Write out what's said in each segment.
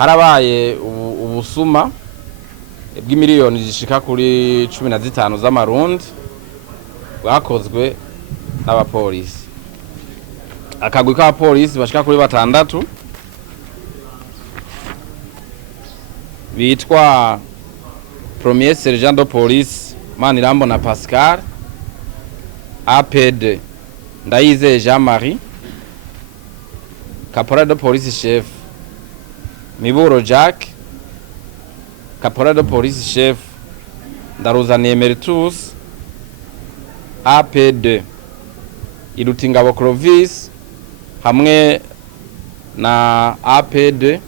harabaye ubusuma bw'imiliyoni zishika kuri 15 z'amarundi bwakozwe n'abapolisi. Akagwi k'abapolisi bashika kuri 6 bitwa Premier Sergent de Police Manirambona Pascal, APD Ndayizeye Jean-Marie, Caporal de Police Chef Miburo Jack, Caporal de Police Chef Ndaruzaniye Emeritus, APD Irutingabo Clovis hamwe na APD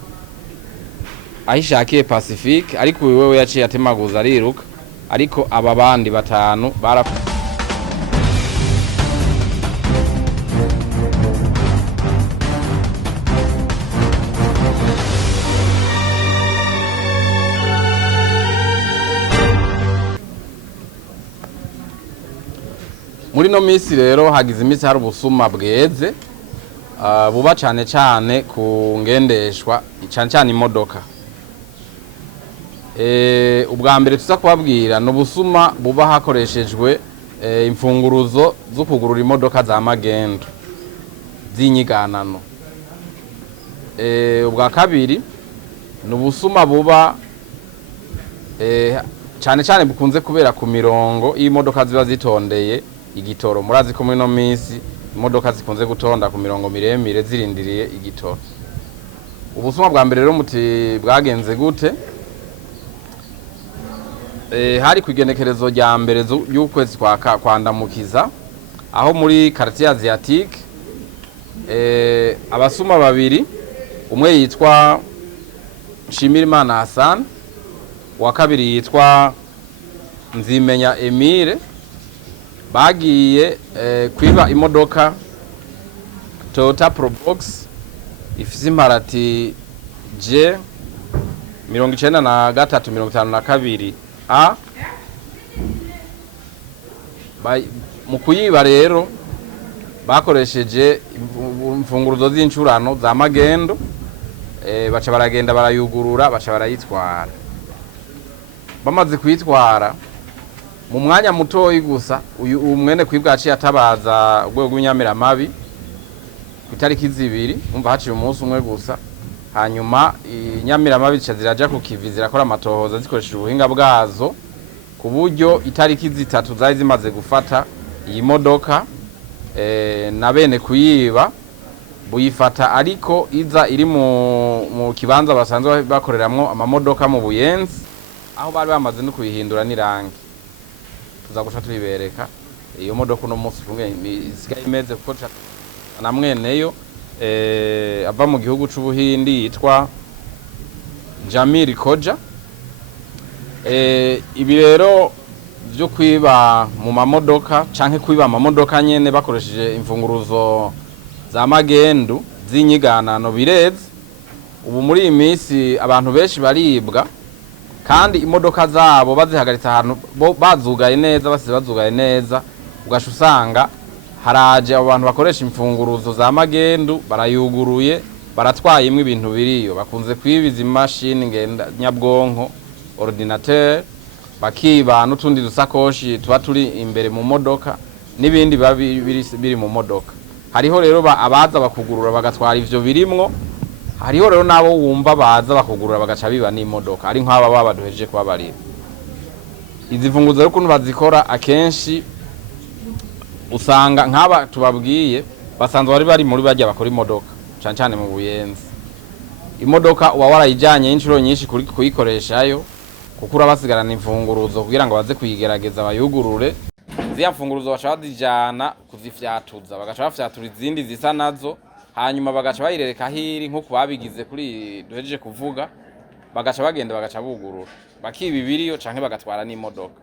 Ahishakiye Pacifique, ariko wewe yaciye atemaguza ariruka, ariko aba bandi batanu bara muri no misi rero hagize imisi hari ubusuma bweze buba cyane ku ngendeshwa cyane imodoka. Ubwa mbere tuza kubabwira no busuma buba hakoreshejwe imfunguruzo zo kugurura imodoka za magendo zinyiganano. Ubwa kabiri no busuma buba cyane bukunze kubera ku mirongo y'imodoka ziba zitondeye igitoro. Murazi ko muri no minsi imodoka zikunze gutonda ku mirongo miremire zirindiriye igitoro. Ubusuma bwa mbere rero muti bwagenze gute? Hari kwigenekerezo rya mbere y'ukwezi kwa Ndamukiza, aho muri quartier Asiatique abasuma babiri, umwe yitwa Nshimirimana Hassan, wa kabiri yitwa Nzimenya Emile, bagiye kwiba imodoka Toyota Probox ifise imparati J 9352 A. Mu kuyiba rero bakoresheje imfunguruzo z'incurano za magendo, baca baragenda barayugurura, baca barayitwara. Bamaze kuyitwara mu mwanya mutoyi gusa, uyu umwene kwibwaciye atabaza urwego rw'inyamiramabi ku itariki 2, umva haciye umunsi umwe gusa. Hanyuma inyamiramabi ziraja ku kivi zirakora amatohoza zikoresheje ubuhinga bwazo, ku buryo itariki 3 zari zimaze gufata iyi modoka na bene kuyiba buyifata, ariko iza iri mu kibanza basanzwe bakoreramwo amamodoka mu Buyenzi, aho bari bamaze no kuyihindura n'irangi. Tuza guca tubibereka iyo modoka no munsi isigaye imeze kuko na mweneyo ava mu gihugu c'Ubuhindi yitwa Jamil Koja. Ibi rero byo kwiba mu mamodoka canke kwiba amamodoka nyene bakoresheje imfunguruzo za magendo zinyiganano bireze. Ubu muri iyi minsi abantu benshi baribwa, kandi imodoka zabo bazihagaritse ahantu bazugaye neza, basize bazugaye neza, ugasha usanga haraje abantu bakoresha imfunguruzo za magendo, barayuguruye, baratwaye imwe ibintu biriyo. Bakunze kwibiza imashini ngenda nyabwonko, ordinateur, bakiba n'utundi dusakoshi tuba turi imbere mu modoka n'ibindi biri mu modoka. Hariho rero abaza bakugurura bagatwara ivyo birimwo, hariho rero nabo wumva baza bakugurura bagaca biba n'imodoka, ari nk'aba babaduhejeje kubabarira. Izi mfunguruzo rero kuntu bazikora akenshi usanga nk'aba tubabwiye basanzwe bari muri bajya bakora imodoka cyane mu Buyenzi. Imodoka uba warayijanye inshuro nyinshi kuyikoreshayo, kuko urabasigarana imfunguruzo kugira ngo baze kuyigerageza bayugurure. Ziya mfunguruzo baca bazijana kuzifyatuza, bagaca bafyatura izindi zisa nazo, hanyuma bagaca bayirereka hiri nko kubabigize kuri duhejeje kuvuga, bagaca bagenda bagaca bugurura, bakiba ibiriyo canke bagatwara n'imodoka.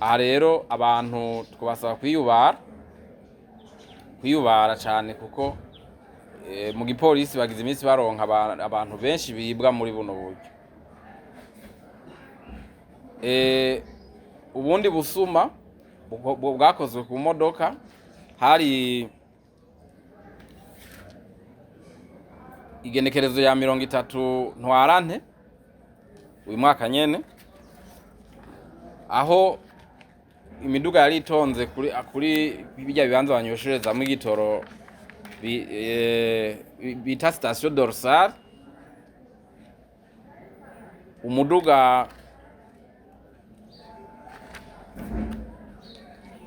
Aha rero abantu twabasaba kwiyubara cyane, kuko mu gipolisi bagize iminsi baronka abantu benshi bibwa muri buno buryo. Ubundi busuma bwakozwe ku modoka, hari igenekerezo ya 30 ntwarante uyu mwaka nyene, aho imiduga yari itonze kuri bijya bibanza banyosherezamwo igitoro bita station dorsale.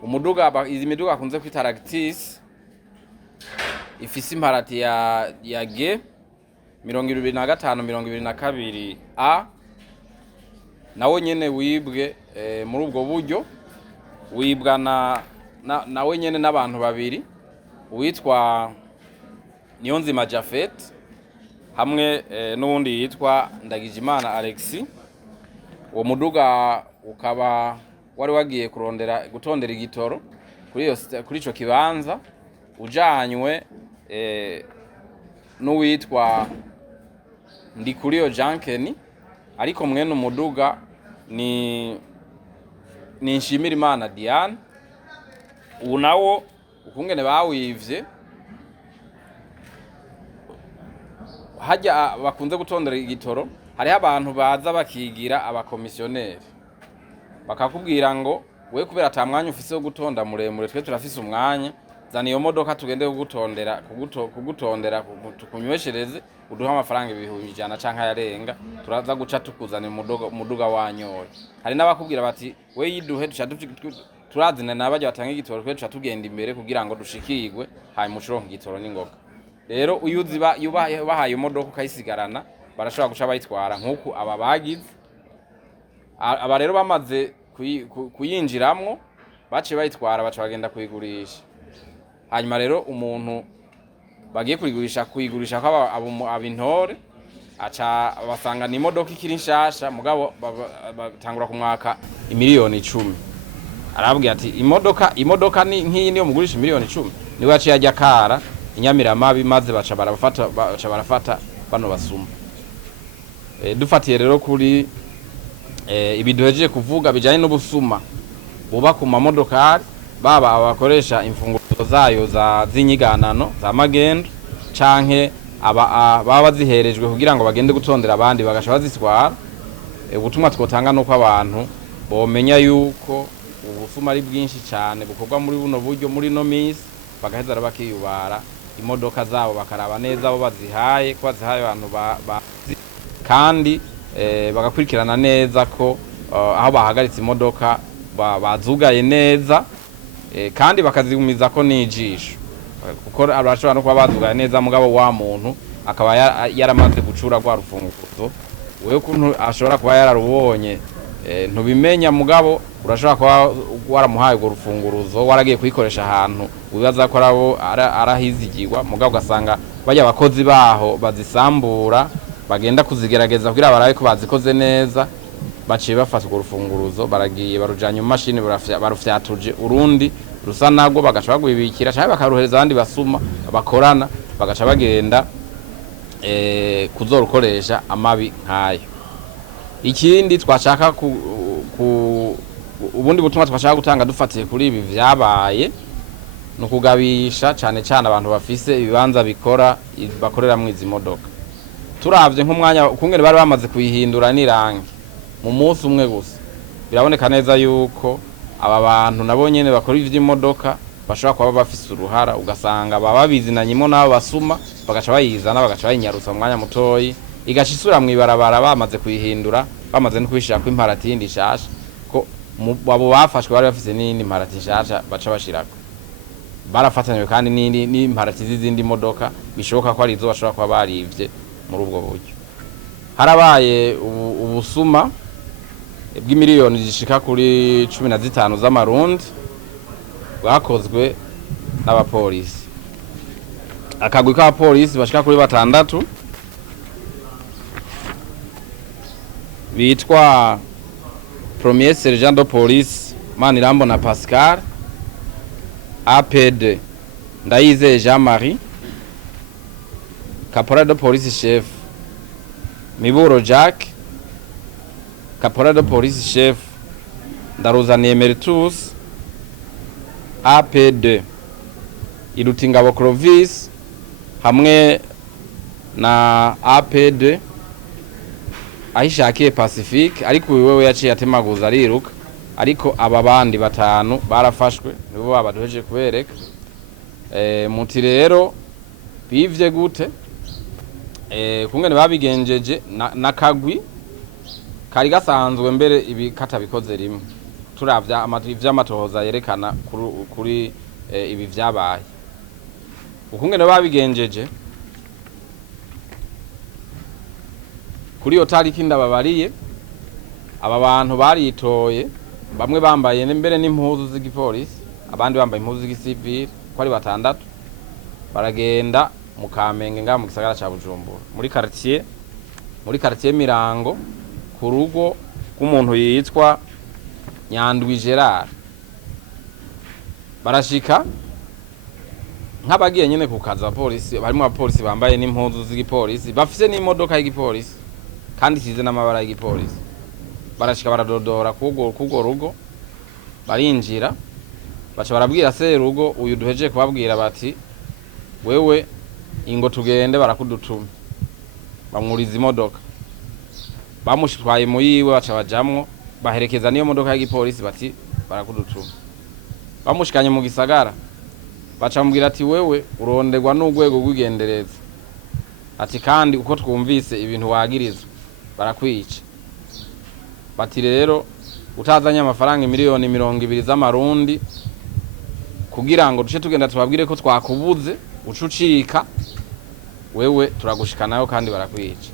umuduga izi miduga akunze kwita Lactis ifise imparati ya G 25-22 A, nawe nyene wibwe muri ubwo buryo, wibwa nawe nyene n'abantu babiri, uwitwa Niyonzima Japhet hamwe n'uwundi yitwa Ndagijimana Alexis. Uwo muduga ukaba wari wagiye gutondera igitoro kuri ico kibanza, ujanywe n'uwitwa Ndikuriyo Jankeni, ariko mwene umuduga ni Nshimirimana Diane. Ubu nawo ukungene bawivye, hajya bakunze gutondera igitoro, hariho abantu baza bakigira abakomisiyoneri, bakakubwira ngo we kubera ata mwanya ufise wo gutonda muremure, twe turafise umwanya, zana iyo modoka tugende kugutondera tukunyweshereze, uduha amafaranga 100 canke yarenga, turaza guca tukuzana umuduga wanyoye. Hari n'abakubwira bati we yiduhe turazina n'abaje batanga igitoro, twe tuca tugenda imbere kugira ngo dushikirwe, hayi mucuronka igitoro n'ingoga. Rero uyuzi bahaye imodoka ukayisigarana, barashobora guca bayitwara nk'uku aba bagize. Aba rero bamaze kuyinjiramwo, bace bayitwara, baca bagenda kuyigurisha. Hanyuma rero umuntu bagiye kuyigurisha ko abintore, aca basanga ni imodoka ikiri nshasha, mugabo batangura kumwaka imiliyoni 10. Arababwira ati imodoka ni nk'iyi niyo mugurisha imiliyoni 10. Niwe yaciye ajya kara Inyamiramabi, maze baca barafata bano basuma. Dufatiye rero kuri ibi duhejeje kuvuga bijanye n'ubusuma buba ku mamodokari, baba abakoresha imfunguzo zayo z'inyiganano za magendo, canke baba baziherejwe kugira ngo bagende gutondera abandi bagasha bazitwara. Ubutumwa twotanga nuko abantu bomenya yuko ubusuma ari bwinshi cyane bukorwa muri buno buryo muri no misi, bagaheza bakiyubara imodoka zabo, bakaraba neza abo bazihaye ko bazihaye abantu kandi bagakurikirana neza ko aho bahagaritse imodoka bazugaye neza, kandi bakazigumiza ko n'ijisho, kuko arashobora no kuba bazugaye neza mugabo wa muntu akaba yaramaze gucura rwa rufunguzo. Wewe kuntu ashobora kuba yararubonye ntubimenya, mugabo urashobora kuba waramuhaye urwo rufunguruzo, waragiye kuyikoresha ahantu wibaza ko arahizigirwa, mugabo ugasanga bajya abakozi baho bazisambura, bagenda kuzigerageza kugira barabe ko bazikoze neza, baciye bafata urwo rufunguruzo, baragiye barujanye mu mashini, barufyatuje urundi rusa nagwo, bagaca bagwibikira cyangwa bakaruhereza abandi basuma bakorana, bagaca bagenda kuzorukoresha amabi nkayo. Ikindi twashaka ubundi butumwa twashaka gutanga dufatiye kuri ibi vyabaye, no kugabisha cyane cyane abantu bafise ibibanza bakorera mu izi modoka. Turavye nk'umwanya ukungene bari bamaze kuyihindura n'irangi mu munsi umwe gusa, biraboneka neza yuko aba bantu nabo nyene bakora ivy'imodoka bashobora kuba bafise uruhara, ugasanga baba bizinanyemo nabo basuma, bagaca bayizana bagaca bayinyarusa mu mwanya mutoyi, igaca isura mwibarabara bamaze kuyihindura, bamaze no kwishira ko imparati yindi shasha, ko abo bafashwe bari bafise n'indi imparati shasha baca bashirako, barafatanywe kandi n'indi imparati z'izindi modoka, bishoboka ko ari izo bashobora kuba barivye muri ubwo buryo. Harabaye ubusuma bw'imiliyoni zishika kuri 15 z'amarundi bwakozwe n'abapolisi. Akagwi k'abapolisi bashika kuri 6 bitwa Premier Sergent de Police Manirambona Pascal, APD Ndayizeye Jean-Marie, Caporal de Police Chef Miburo Jack, Caporal de Police Chef Ndaruzaniye Emeritus, APD Irutingabo Clovis hamwe na APD ahishakiye Pacifique, ariko wewe yaciye atemaguza ariruka, ariko aba bandi batanu barafashwe nibo babaduheje kubereka. Muti rero bivye gute kungene babigenjeje nakagwi kari gasanzwe mbere ibi katabikoze rimwe, turavya ivy'amatohoza yerekana kuri ibi vyabaye ukungene babigenjeje. Kuri yo tariki ndababariye aba bantu baritoye, bamwe bambaye mbere n'impuzu z'igipolisi, abandi bambaye impuzu z'igisivili, ko ari batandatu, baragenda mu Kamenge nga mu gisagara ca Bujumbura muri quartier Mirango ku rugo rw'umuntu yitwa Nyandwi Gerard. Barashika nk'abagiye nyene ku kazi abapolisi, barimo abapolisi bambaye n'impuzu z'igipolisi, bafise n'imodoka y'igipolisi kandi isize n'amabara y'igipolisi. Barashika baradodora kugo rugo, barinjira baca barabwira serugo uyu duheje kubabwira bati wewe ingo tugende barakudutuma, bamwuriza imodoka, bamushitwaye mu yiwe baca bajamwo, baherekeza niyo modoka y'igipolisi bati barakudutuma. Bamushikanye mu gisagara baca mubwira ati wewe uronderwa n'urwego rw'igendereza, ati kandi uko twumvise ibintu wagirizwa barakwica. Bati rero utazanye amafaranga miliyoni 200 z'amarundi kugira ngo duce tugenda tubabwire ko twakubuze ucucika, wewe turagushikanayo kandi barakwica.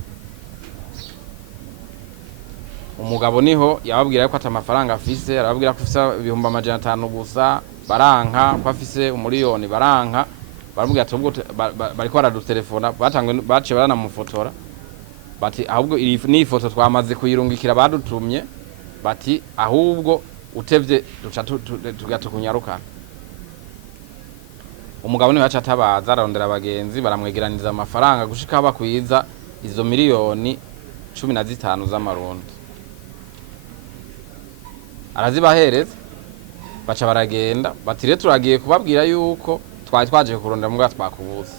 Umugabo niho yababwira ko atamafaranga afise, arababwira ko afise 500 gusa, baranka ko afise umuriyoni, baranka. Baramubwira ati ubwo bariko baradutelefona, baciye baranamufotora, bati ahubwo ni foto twamaze kuyirungikira badutumye, bati ahubwo utevye duca tugatukunyarukana. Umugabo niwe yaca atabaza ararondera abagenzi, baramwegeraniza amafaranga gushika bakwiza izo miliyoni 15 z'amarundi, arazibahereza baca baragenda. Bati rero turagiye kubabwira yuko twari twaje kurondera mbwa twakubuze.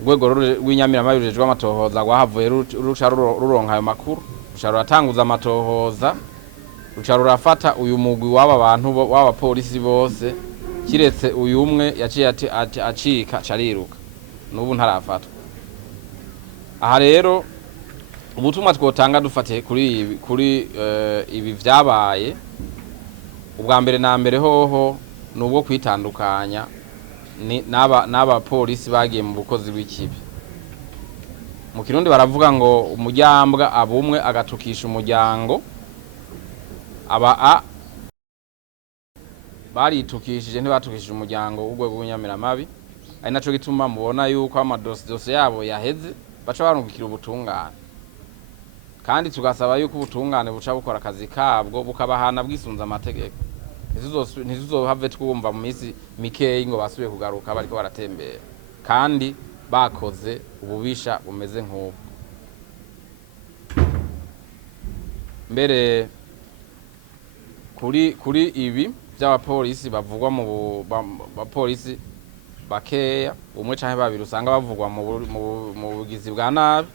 Urwego rw'Inyamiramabi rujejwe amatohoza rwahavuye ruca ruronka ayo makuru, ruca ruratanguza amatohoza, ruca rurafata uyu mugwi w'aba bantu w'abapolisi bose, kiretse uyu umwe yaciye acika cariruka, n'ubu ntarafatwa. Aha rero ubutumwa twotanga dufatiye kuri ibi vyabaye, ubwa mbere na mbere hoho nubwo kwitandukanya n'aba polisi bagiye mu bukozi bw'ikibi. Mu Kirundi baravuga ngo umujyambwa abumwe agatukisha umuryango, aba baritukishije ntibatukishije umuryango w'urwego rw'Inyamiramabi, ari naco gituma mubona yuko amadosiye yabo yaheze baca barungikira ubutungane, kandi tugasaba yuko ubutungane buca bukora akazi kabwo bukabahana bwisunza amategeko. Ntizuzohave twumva mu minsi mikeyi ngo basubiye kugaruka bariko baratembera kandi bakoze ububisha bumeze nk'ubu. Mbere kuri ibi by'abapolisi bavugwa mu bapolisi bakeya, umwe canke babiri usanga bavugwa mu bugizi bwa nabi,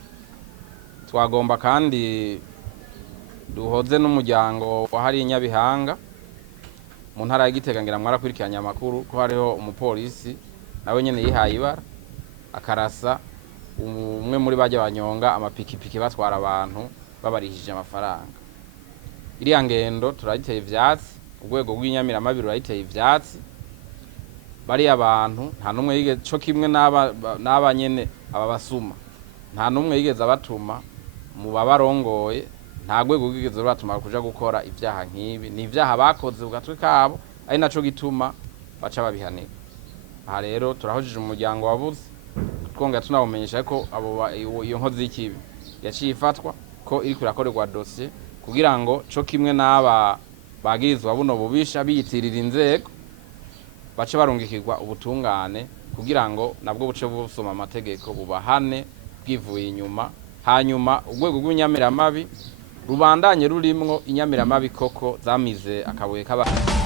twagomba kandi duhoze n'umuryango wa hari Nyabihanga mu ntara ya Gitega. Ngira mwarakurikiranye amakuru ko hariho umupolisi nawe nyene yihaye ibara akarasa umwe muri bajya banyonga amapikipiki batwara abantu babarihije amafaranga. Iriya ngendo turayiteye ivyatsi, urwego rw'Inyamiramabi rurayiteye ivyatsi. Bari abantu nta numwe yigeze cyo kimwe n'aba nyene aba basuma, nta numwe yigeze abatuma mu babarongoye, nta rwego rwigeze rubatuma kuja gukora ivyaha nk'ibi. Ni ivyaha bakoze ugatwe kabo, ari naco gituma baca babihanirwa. Aha rero turahojije umuryango wabuze, twongera tunawumenyesha ko iyo nkozi y'ikibi yaciye ifatwa, ko iri kurakorerwa dossier kugira ngo co kimwe n'aba bagirizwa buno bubisha biyitirira inzego bace barungikirwa ubutungane kugira ngo nabwo buce busoma amategeko bubahane bwivuye inyuma. Hanyuma urwego rw'Inyamiramabi rubandanye rurimwo Inyamiramabi koko zamize akabuye k'abantu.